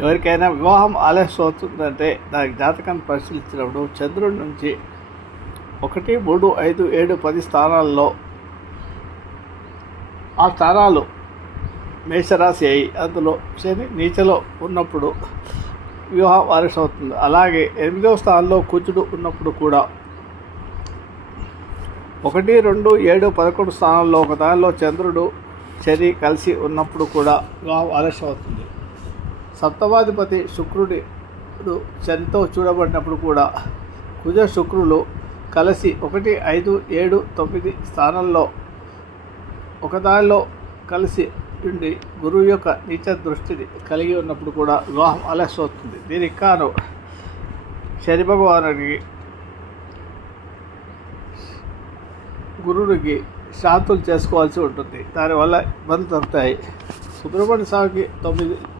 ఎవరికైనా వివాహం ఆలస్యం అవుతుందంటే దానికి జాతకాన్ని పరిశీలించినప్పుడు చంద్రుడి నుంచి ఒకటి మూడు ఐదు ఏడు పది స్థానాల్లో ఆ స్థానాలు మేషరాశి అయి అందులో శని నీచలో ఉన్నప్పుడు వివాహం ఆలస్యం అవుతుంది అలాగే ఎనిమిదవ స్థానంలో కూచుడు ఉన్నప్పుడు కూడా ఒకటి రెండు ఏడు పదకొండు స్థానాల్లో ఒక దానిలో చంద్రుడు శని కలిసి ఉన్నప్పుడు కూడా వివాహం ఆలస్యం అవుతుంది సప్తమాధిపతి శుక్రుడు చనితో చూడబడినప్పుడు కూడా కుజ శుక్రులు కలిసి ఒకటి ఐదు ఏడు తొమ్మిది స్థానంలో ఒకదానిలో కలిసి ఉండి గురువు యొక్క నీచ దృష్టిని కలిగి ఉన్నప్పుడు కూడా వివాహం ఆలస్యం అవుతుంది దీనికి కాను శని భగవానుడికి గురుడికి శాంతులు చేసుకోవాల్సి ఉంటుంది. దానివల్ల ఇబ్బందులు తగ్గుతాయి సుబ్రహ్మణ్య స్వామికి తొమ్మిది